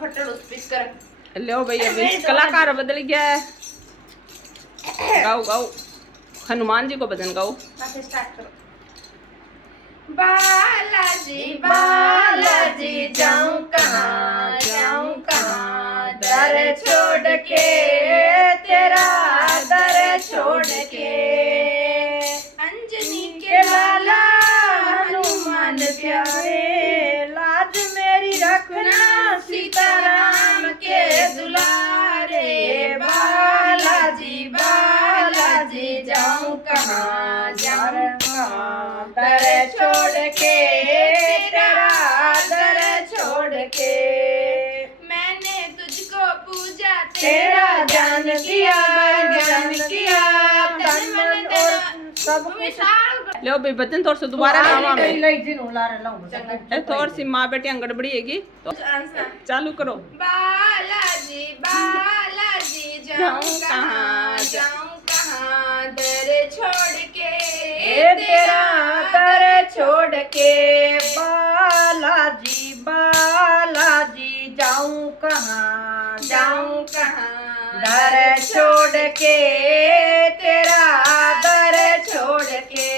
फटड़ speaker लो भैया कलाकार बदल गया है। गाओ गाओ हनुमान जी को भजन गाओ। स्टार्ट करो। बालाजी बालाजी जाऊं कहाँ दर छोड़ के तेरा दर छोड़ के। अंजनी के लाला हनुमान प्यारे लाज मेरी रखना सीताराम के दुलारे। बालाजी बालाजी जाऊं कहाँ दर छोड़ के तेरा दर छोड़ के। मैंने तुझको पूजा तेरा ज्ञान किया तन मन सब लो भाई भजन थोड़ा सा दोबारा गावा में थोड़ी सी माँ बेटी गड़बड़ी हैगी तो चालू करो। बालाजी बालाजी जाऊं कहाँ दर छोड़ के तेरा दर छोड़ के। बालाजी बालाजी जाऊं कहाँ दर छोड़ के तेरा दर छोड़ के।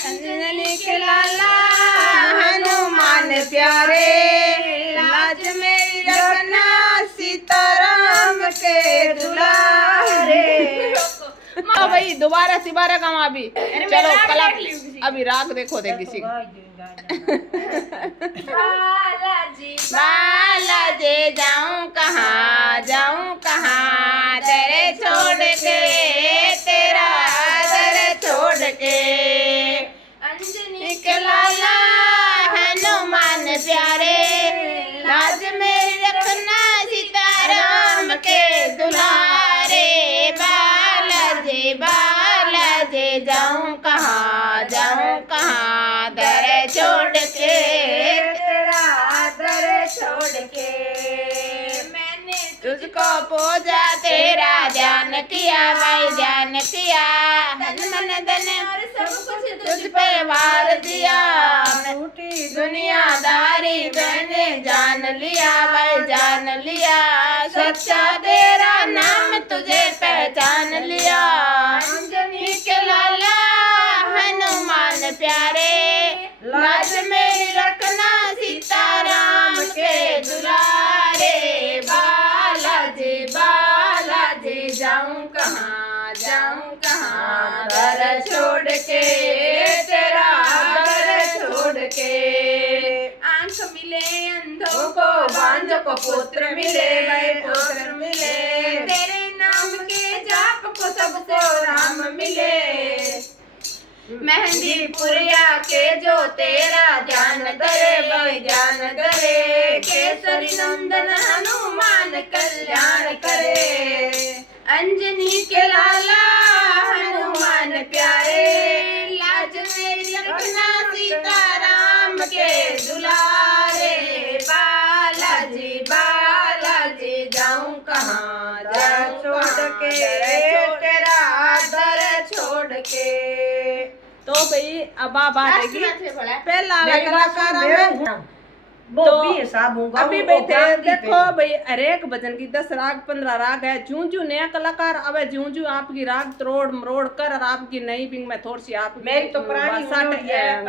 अंजनी के लाला हनुमान प्यारे लाज मेरी रखना सीताराम के दुलारे। भाई दोबारा सिबारा काम अभी चलो कला अभी राग देखो दे किसी बालाजी बालाजी जाऊं कहाँ दर छोड़ के तेरा दर छोड़ के। अंजनी के लाला हनुमान प्यारे लाज में रखना सीताराम के दुलारे। बालाजी बालाजी जाऊं कहाँ दर छोड़ के तेरा दर छोड़ के। मैंने तुझको पूजा तेरा ध्यान किया भाई ध्यान किया तन मन धन और सब कुछ तुझ पे वार दिया। दुनियादारी मैंने जान लिया भाई जान लिया सच्चा तेरा नाम तुझे पहचान लिया। अंजनी के लाला हनुमान प्यारे लाज में रखना सीताराम के दुलारे। बालाजी बालाजी जाऊं कहाँ दर छोड़ के तेरा दर छोड़ के। आंख मिले अंधों को बांझों को पुत्र मिले पुत्र मिले। तेरे नाम के जाप को सबको राम मिले। मेहंदी पुरिया के जो तेरा ध्यान करे भाई ध्यान करे। केसरी नंदन हनुमान कल्याण करे। अंजनी के लाला हनुमान प्यारे लाज मेरी रखना सीताराम के दुलारे। बालाजी बालाजी जाऊं कहाँ दर छोड़ के तेरा दर छोड़ के। तो भाई अब बात आएगी पहला कलाकार अभी बैठे देखो भाई हर एक भजन की 10 राग 15 राग है। जूं जूं नया कलाकार अब जूं आपकी राग तोड़ मरोड़ कर और आपकी नई बिंग में थोड़ी सी आप मेरी तो पुरानी गाते है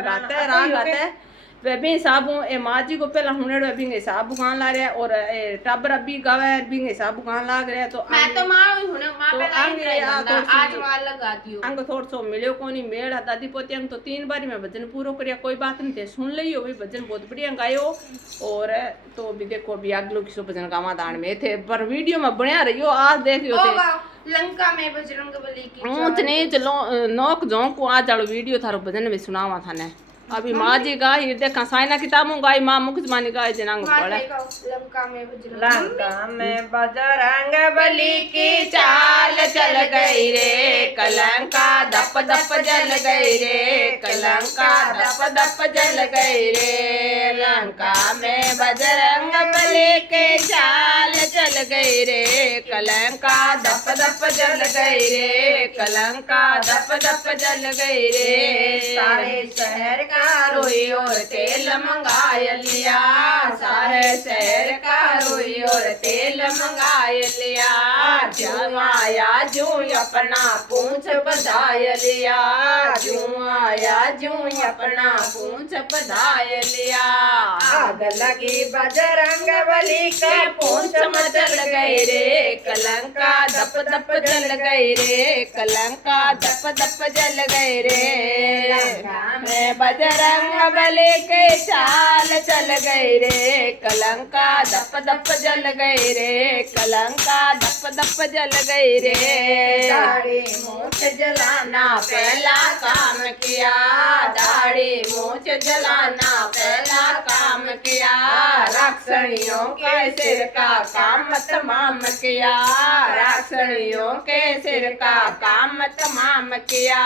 राग गाते है वे भी हिसाब ए माजी को पहला हुनर वे भी हिसाब गान ला रहे और टबर अभी गावे भी हिसाब गान लाग रहे। तो मैं तो मां हुने मां तो पे आज मां लगाती हूं अंग थोड़ सो मिलियो कोनी मेल दादी पोती अंग तो 3 बारी में भजन पूरा करिया कोई बात नहीं थे सुन लियो भी भजन बहुत बढ़िया गायो। और तो भी देखो भी अगलो किसो भजन गावा दान में थे पर वीडियो में बढ़िया रहियो आज देखियो थे लंका में बजरंग बली की ऊंच नीच नोक झोंक को आज वालो वीडियो थारो भजन में सुनावा था ने। अभी माँ जी गाई देखा साइना किताबों गाई माँ मुकुट मानी गाई जनांग बड़ा लंका में बजरंग बली की चाल चल गई रे कलंका दप दप जल गई रे कलंका दप दप जल गई रे। लंका में बजरंग बली की चाल चल गई रे कलंका दप दप जल गई रे कलंका दप दप जल गई रे सारे शहर का रोई और तेल मंगाय लिया सारे शहर का रोई और तेल मंगाय लिया जूं आया जूं अपना पूंछ बधाय लिया जूं आया जूं अपना पूंछ बधाय लिया आग लगी बजरंग बली के पूंछ में जल गई रे कलंका दप दप जल गई रे कलंका दप दप जल गई रे मैं बजरंग बली के चाल चल गई रे कलंका दप दप जल गई रे कलंका दप दप जल गई रे दाढ़ी मूछ जलाना पहला काम किया दाढ़ी मूछ जलाना पहला काम किया राक्षणियों के सिर का काम तमाम किया राक्षणियों के सिर का काम तमाम किया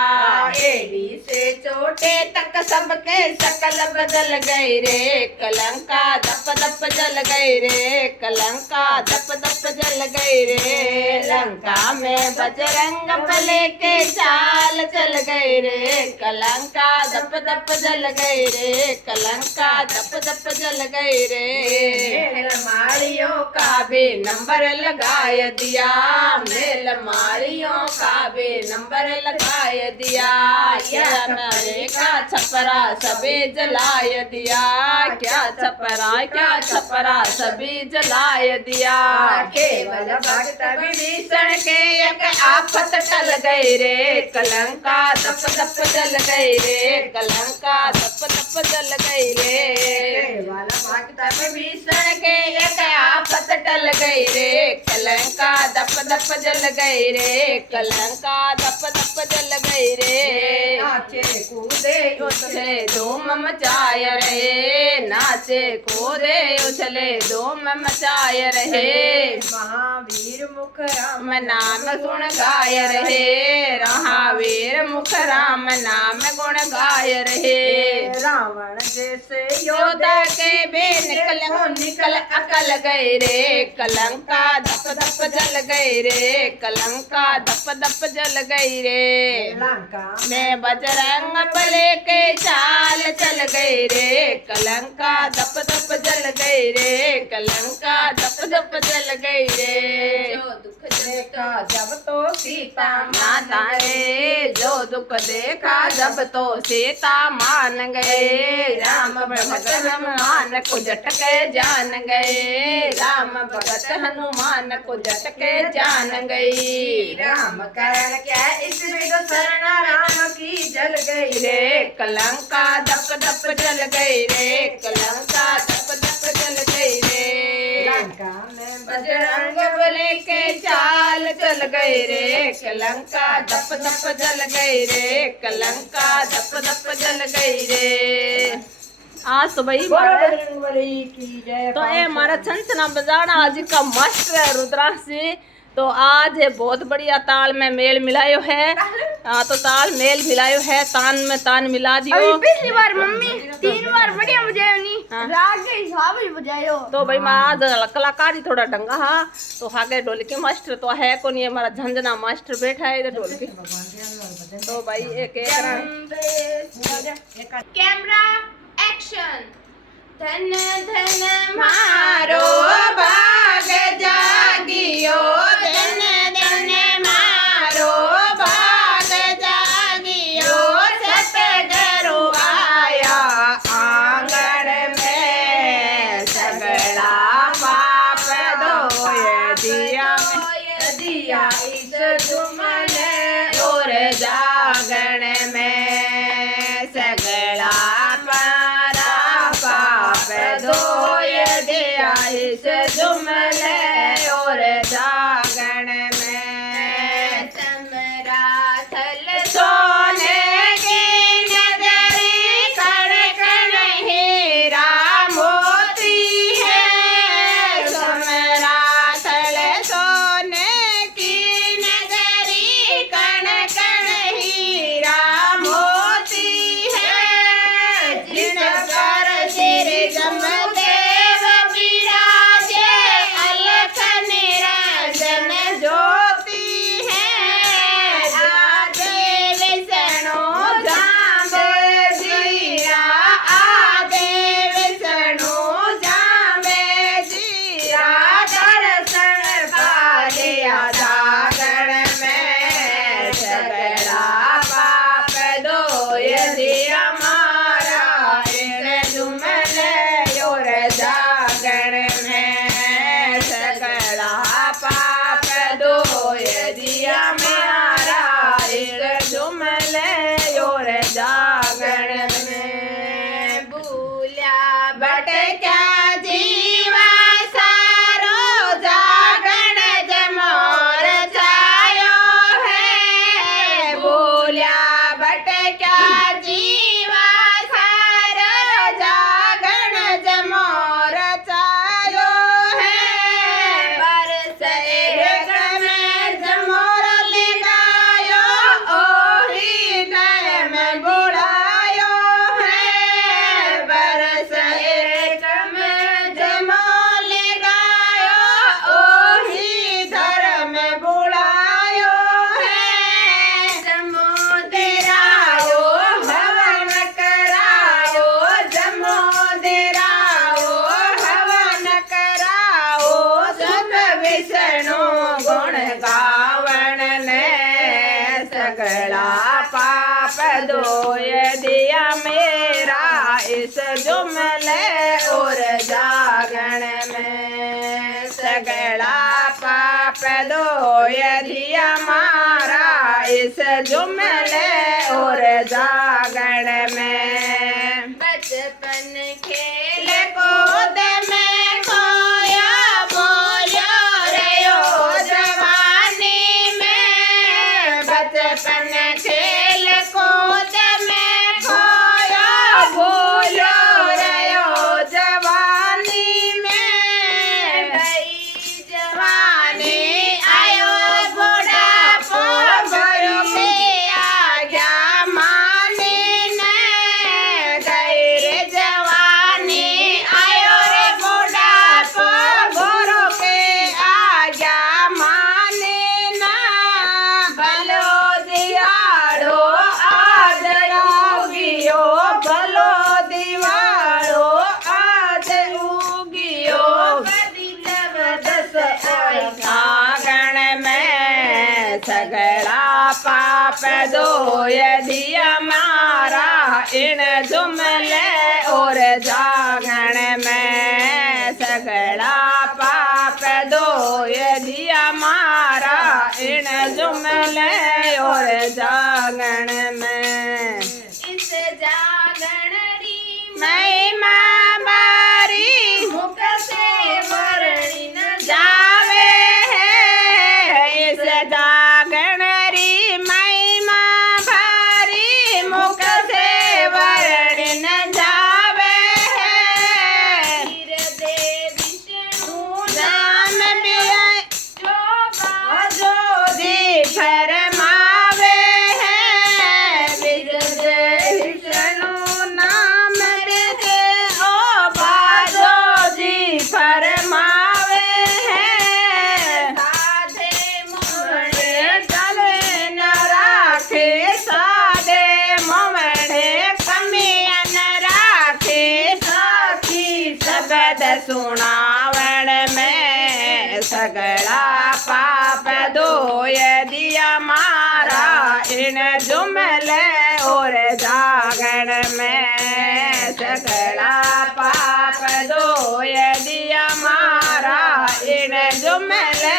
एड़ी से चोटे तक सबके शकल बदल गई रे कलंका दप दप जल गई रे कलंका दप दप जल गई रे लंका में बजरंग बली के चाल चल गई रे कलंका दप दप जल गई रे कलंका दप दप जल गई रे मारियों का भी नंबर लगाए दिया मेल मारियों का भी नंबर लगाए दिया क्या मेरे का छपरा सभी जलाए दिया क्या छपरा सभी जलाए दिया केवल भक्त विभीषण के एक आफत टल गई रे कलंका दप दप जल गई रे कलंका दप दप जल गई रे केवल भक्त विभीषण के एक आफत टल गई रे कलंका दप दप जल गई रे कलंका दप दप जल गई रे नाचे कूदे उछले धूम मचाय रहे नाचे कूदे उछले धूम मचाय रहे महावीर मुख राम नाम गुण गाय रहे महावीर मुख राम नाम गुण गाय रहे रावण जैसे योद्धा के बे निकल अकल गए रे कलंका दप दप जल गई रे कलंका दप दप जल गई रे लंका मैं बजरंग बली के चाल चल गई रे कलंका दप दप जल गई रे कलंका दप दप जल गई रे जो दुख देखा जब तो सीता माता रे जो दुख देखा जब तो सीता मान गए राम भगत हनुमान को झटके जान गए राम भगत हनुमान को झटके जान गई राम करण क्या इस विघ्न शरण राम की जल गई रे कलंका दप दप जल गई रे कलंका दप दप जल गई रे लंका में बजरंग बली के चाल चल गई रे कलंका दप दप जल गई रे कलंका दप दप जल गई रे आज तो भाई बजरंग बली की जय। तो ये हमारा छंछना बजाना आज का मास्टर है रुद्राक्ष जी। तो आज है बहुत बढ़िया ताल में मेल मिलायो है। तो ताल मेल मिलायो है तान में तान मिला दियो। पिछली बार मम्मी 3 बार बढ़िया बजायो नी हाँ। राग के हिसाब से बजायो। तो भाई मैं आज कलाकारी थोड़ा ढंगा हा तो आगे ढोलकी मास्टर तो है को नहीं हमारा झंझना मास्टर बैठा है इधर ढोलकी। तो भाई एक कैमरा एक्शन। धन धन मारो भाग जागियो धन धन मारो भाग जागियो सतगुरु आया आंगन में सगला पाप धोए दिया दिया इस जुमन और जागण में सगला धोय दिया इस जुमल और जागण में समराथल सोने की नगरी कण कण हीरा मोती है समराथल सोने की नगरी कण कण हीरा मोती है जिन पर श्री जमदेव विराजे जागण में सगला पाप धोए दिया मारा इस जुमले और जागण में भूल्या भटक्या जीवा सारो जागण जमोर छायो है भूल्या भटक्या जीवा सारो जागण जमोर छायो है बरस एक में जमोर लगायो ओही नय में बुलायो है बरस एक में जमोर लगायो ओही धर में बुलायो है जमोदिरायो हवन करायो जमोदिरायो हवन कराओ सुख विष्णु गुण गावण ने सगला पाप धोय दिया मेरा इस जुमले और जागण में सगला पाप धोय दिया मारा इस जुमले और जागण में बचपन खेल कूद में खोया बोलो रयो जवानी में बचपन खेल कूद में खोया बोलो रयो जवानी में गई जवानी आयो बुढ़ापो भरो के आ गया मानी ने गई रे जवानी आयो रे बुढ़ापो भरो के आ गया मानी ना भलो दियाड़ो आज उगियो भलो दिवाड़ो आज उगियो बदी जबरदस्त आई जागण में सगला पाप धोय दिया मारा इन जुमले और जागण में सगला पाप धोय दिया मारा इन जुमले और जागण में इस जागणरी महिमा बारी मुख से वर्णी न जावे है इस जागण री महिमा भारी मुख से वर्ण न जावे है दे विष्णु नाम भी जो जोधी फरमावे है विष्णु नाम दे ओ बाजोजी फरमावे है साधे मोहने चले न राखे सादे मोमड़े कमिया न राखे साखी शब्द सुनावण में सगला पाप धोय दिया मारा इन जुमले और जागण में सगला पाप धोय दिया मारा इन जुमले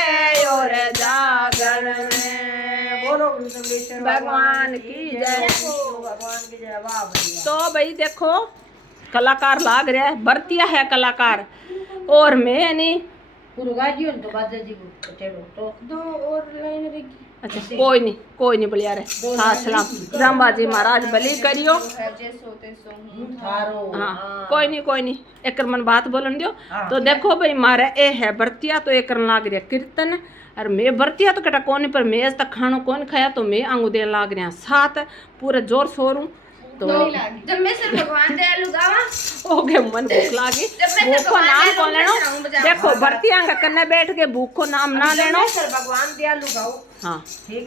और जागरण में बोलो वृंदावन भगवान की जय। भगवान की जय। वाह भैया। तो भाई देखो कलाकार लाग रहा है बरतिया है कलाकार और मैं नहीं पुरगा जी तो बाजा जी को चलो तो दो और लाइन रहेगी अच्छा कोई नहीं बलिया रहे हाँ सलाम रामबा जी महाराज बलि करियो जे सोते सो हूँ थारो हाँ कोई नहीं एक मन बात बोलन दियो हाँ। तो देखो भाई मारे ए है बरतिया तो एक लाग रहा कीर्तन और मैं बरतिया तो कटा कोनी पर मैं तक खानो कौन खाया तो मैं आंगू दे लाग रहा साथ पूरे जोर शोर हूँ तो जब मैं से भगवान दयालु गावा हो गए मन भूख लागी भूखो नाम कौन लेनो देखो बरतिया कन्ने बैठ के भूखो नाम ना लेनो भगवान दयालु गाओ हाँ ठीक है।